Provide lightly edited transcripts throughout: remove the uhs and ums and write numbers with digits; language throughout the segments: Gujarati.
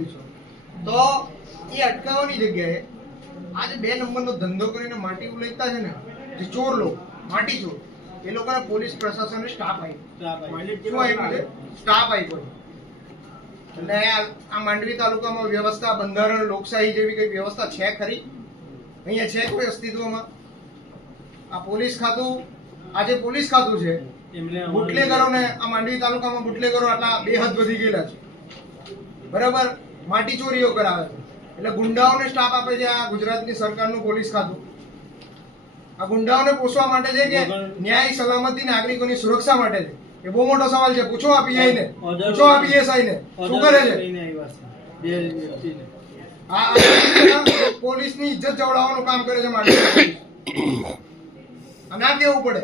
પૂછો તો એ અટકાવવાની જગ્યાએ આજે 2 નંબરનો ધંધો કરીને માટી ઉલેચતા છે ને, જે ચોર લોકો, માટી ચોર, એ લોકોને પોલીસ પ્રશાસને સ્ટાફ આપ્યો છે, સ્ટાફ આપ્યો છે। એટલે આ માંડવી તાલુકામાં વ્યવસ્થા, બંધારણ, લોકશાહી જેવી કઈ વ્યવસ્થા છે ખરી? અહીંયા છે કોઈ અસ્તિત્વમાં? આ પોલીસ ખાતું, આજે પોલીસ ખાતું છે, બુટલેગરોને આ માંડવી તાલુકામાં બુટલેગરો આટલા બેહદ વધી ગયેલા છે, બરાબર? માટી ચોરીઓ કરાવે છે, એટલે ગુંડાઓને સ્ટાફ આપે છે આ ગુજરાતની સરકારનું પોલીસ ખાતું। આ ગુંડાઓને પોષવા માટે છે કે ન્યાય, સલામતી, નાગરિકોની સુરક્ષા માટે છે? એ બહુ મોટો સવાલ છે। પૂછો આ પીઆઈ ને, પૂછો આ પીએસઆઈ ને, શું કરે છે? આ પોલીસની ઇજ્જત જવડાવવાનું કામ કરે છે માંડવી, અને આ કેવું પડે?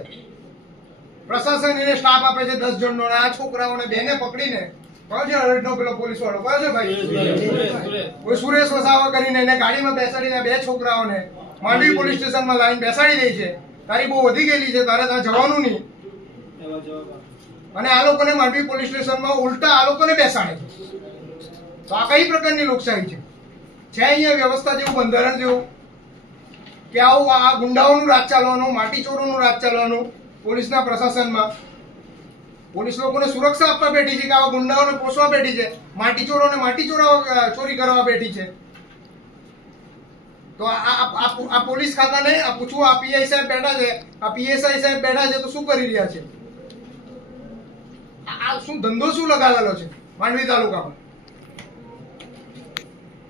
પ્રશાસન એને સ્ટાફ આપે છે 10 જણનો, આ છોકરાઓને બેને પકડીને, કયો છે અરડનો પેલો પોલીસ વાળો, કયો છે ભાઈ? કોઈ સુરેશ વસાવા કરીને એને ગાડીમાં બેસાડીને 2 છોકરાઓને માંડવી પોલીસ સ્ટેશનમાં લાઈન બેસાડી દે છે। તારી બહુ વધી ગયેલી છે, તારે ત્યાં જવાનું નહીં, અને આ લોકોને માંડવી પોલીસ સ્ટેશનમાં ઉલટા આ લોકોને બેસાડે છે। તો આ કઈ પ્રકારની લોકશાહી છે? છે અહીંયા વ્યવસ્થા જેવું, બંધારણ જેવું, કે આવું આ ગુંડાઓનું રાજ ચાલવાનું, માટી ચોરોનું રાજ ચાલવાનું પોલીસના પ્રશાસનમાં? પોલીસ લોકોને સુરક્ષા આપવા બેઠી છે કે આવા ગુંડાઓને પોષવા બેઠી છે? માટી ચોરોને માટી ચોરી કરવા બેઠી છે? તો આ પોલીસ ખાતાને આ પૂછવું, આ પીઆઈ સાહેબ બેઠા છે, આ પીએસઆઈ સાહેબ બેઠા છે, તો શું કરી રહ્યા છે? આ શું ધંધો શું લગાવેલો છે માંડવી તાલુકામાં?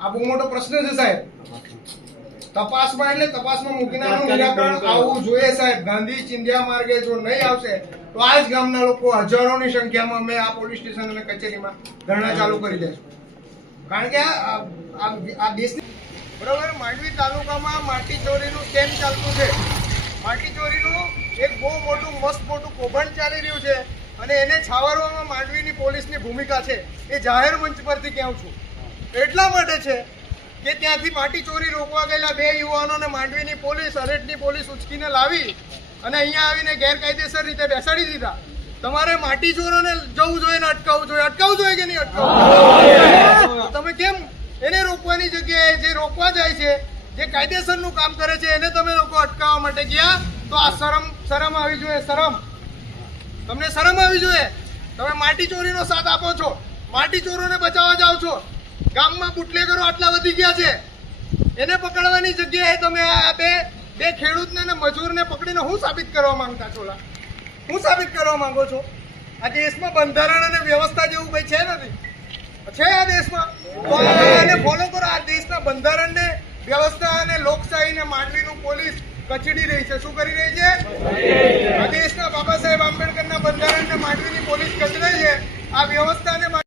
આ બહુ મોટો પ્રશ્ન છે સાહેબ। તપાસમાં, એટલે તપાસમાં મૂકીને આનું નિરાકરણ આવવું જોઈએ સાહેબ। ગાંધી ચિંધ્યા માર્ગે જો નહીં આવશે તો આ જ ગામના લોકો હજારોની સંખ્યામાં અમે આ પોલીસ સ્ટેશન અને કચેરીમાં ધરણા ચાલુ કરી દઈશું। કારણ કે આ દેશની, બરોબર, માંડવી તાલુકામાં માટી ચોરીનું કેમ ચાલતું છે? માટી ચોરીનું એક બહુ મોટું, મસ્ત મોટું કૌભાંડ ચાલી રહ્યું છે, અને એને છાવરવામાં માંડવીની પોલીસની ભૂમિકા છે। એ જાહેર મંચ પરથી કહું છું, એટલા માટે છે કે ત્યાંથી માટી ચોરી રોકવા ગયેલા 2 યુવાનોને માંડવીની પોલીસ, અરેટની પોલીસ ઉચકીને લાવી અને અહીંયા આવીને ગેરકાયદેસર રીતે બેસાડી દીધા। તમારે માટી ચોરોને જવું જોઈએ ને અટકાવવું જોઈએ? અટકાવવું જોઈએ કે નહીં અટકાવવું? તમે કેમ એને રોકવાની જગ્યાએ જે રોકવા જાય છે, જે કાયદેસરનું કામ કરે છે, એને તમે લોકો અટકાવવા માટે ગયા? તો આ શરમ આવી જોઈએ, શરમ! તમને શરમ આવી જોઈએ। તમે માટી ચોરીનો સાથ આપો છો, માટી ચોરોને બચાવવા જાઓ છો। ગામમાં બુટલેગરો આટલા વધી ગયા છે, એને પકડવાની જગ્યાએ તમે આ બે ખેડૂતને ને મજૂરને પકડીને હું સાબિત કરવા માંગતા છો? હું સાબિત કરવા માંગો છો? આ દેશમાં બંધારણ અને વ્યવસ્થા જેવું કઈ છે નથી? છે આ દેશમાં? તો આને ફોલો કરો। આ દેશના બંધારણને, વ્યવસ્થા અને લોકશાહીને માંડવીનું પોલીસ કચડી રહી છે। શું કરી રહી છે? આ દેશના બાબા સાહેબ આંબેડકરના બંધારણને માંડવીની પોલીસ કચડે છે। આ વ્યવસ્થા